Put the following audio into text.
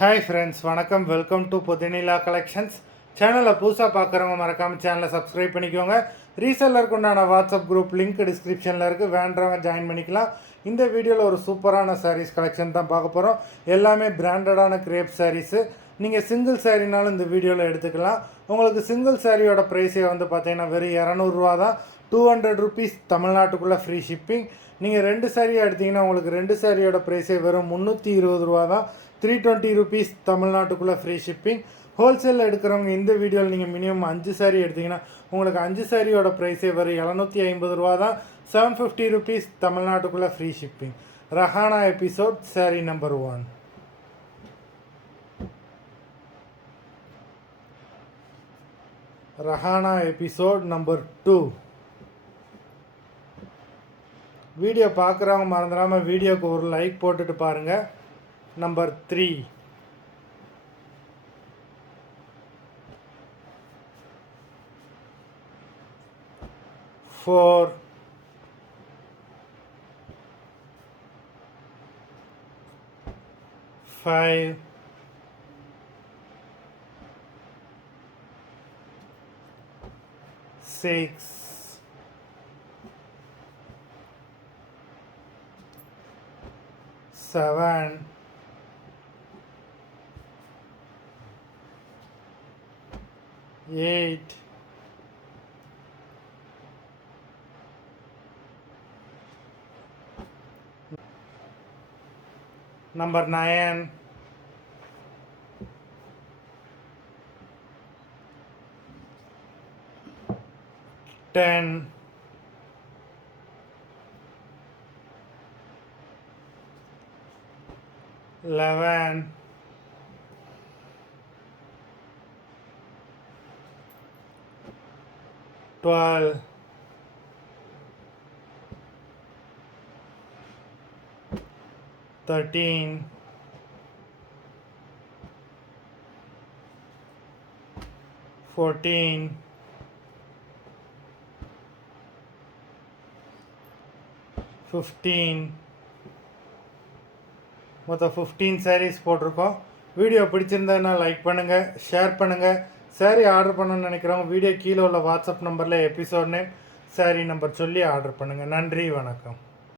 Hi friends, வணக்கம். Welcome to Puthinila collections. சேனலை புதுசாக பார்க்குறவங்க மறக்காமல் சேனலை சப்ஸ்கிரைப் பண்ணிக்கோங்க. ரீசெல்லருக்கு உண்டான வாட்ஸ்அப் குரூப் லிங்க் டிஸ்கிரிப்ஷனில் இருக்குது, வேண்டவங்க ஜாயின் பண்ணிக்கலாம். இந்த வீடியோவில் ஒரு சூப்பரான சாரீஸ் கலெக்ஷன் தான் பார்க்க போகிறோம். எல்லாமே பிராண்டடான கிரேப் சாரீஸு. நீங்கள் சிங்கிள் சாரீனாலும் இந்த வீடியோவில் எடுத்துக்கலாம். உங்களுக்கு சிங்கிள் சாரியோட ப்ரைஸே வந்து பார்த்தீங்கன்னா வெறும் 200 தான். 200 ருபீஸ் தமிழ்நாட்டுக்குள்ளே ஃப்ரீ ஷிப்பிங். நீங்கள் 2 சாரியாக எடுத்திங்கன்னா உங்களுக்கு 2 சாரியோட ப்ரைஸே வெறும் 320 தான். 320 ருபீஸ் தமிழ்நாட்டுக்குள்ளே ஃப்ரீ ஷிப்பிங். ஹோல்சேலில் எடுக்கிறவங்க இந்த வீடியோவில் நீங்கள் மினிமம் 5 சாரீ எடுத்திங்கன்னா உங்களுக்கு 5 சாரியோட ப்ரைஸே வரும் 750 தான். 750 ருபீஸ் தமிழ்நாட்டுக்குள்ளே free shipping. Rahana episode sari number 1. Rahana episode number 2. Video பார்க்குறவங்க மறந்துடாமல் வீடியோக்கு ஒரு லைக் போட்டுட்டு பாருங்கள். நம்பர் 3. 4. 5. 6. 7. 8. 9. 10. 11. 12. 13. 14. 15. மொத்தம் 15 சாரீஸ் போட்டிருக்கோம். வீடியோ பிடிச்சிருந்ததுன்னா லைக் பண்ணுங்கள், ஷேர் பண்ணுங்கள். சாரீ ஆர்டர் பண்ணணும்னு நினைக்கிறவங்க வீடியோ கீழே உள்ள வாட்ஸ்அப் நம்பரில் எபிசோட் நேம், சாரீ நம்பர் சொல்லி ஆர்டர் பண்ணுங்கள். நன்றி, வணக்கம்.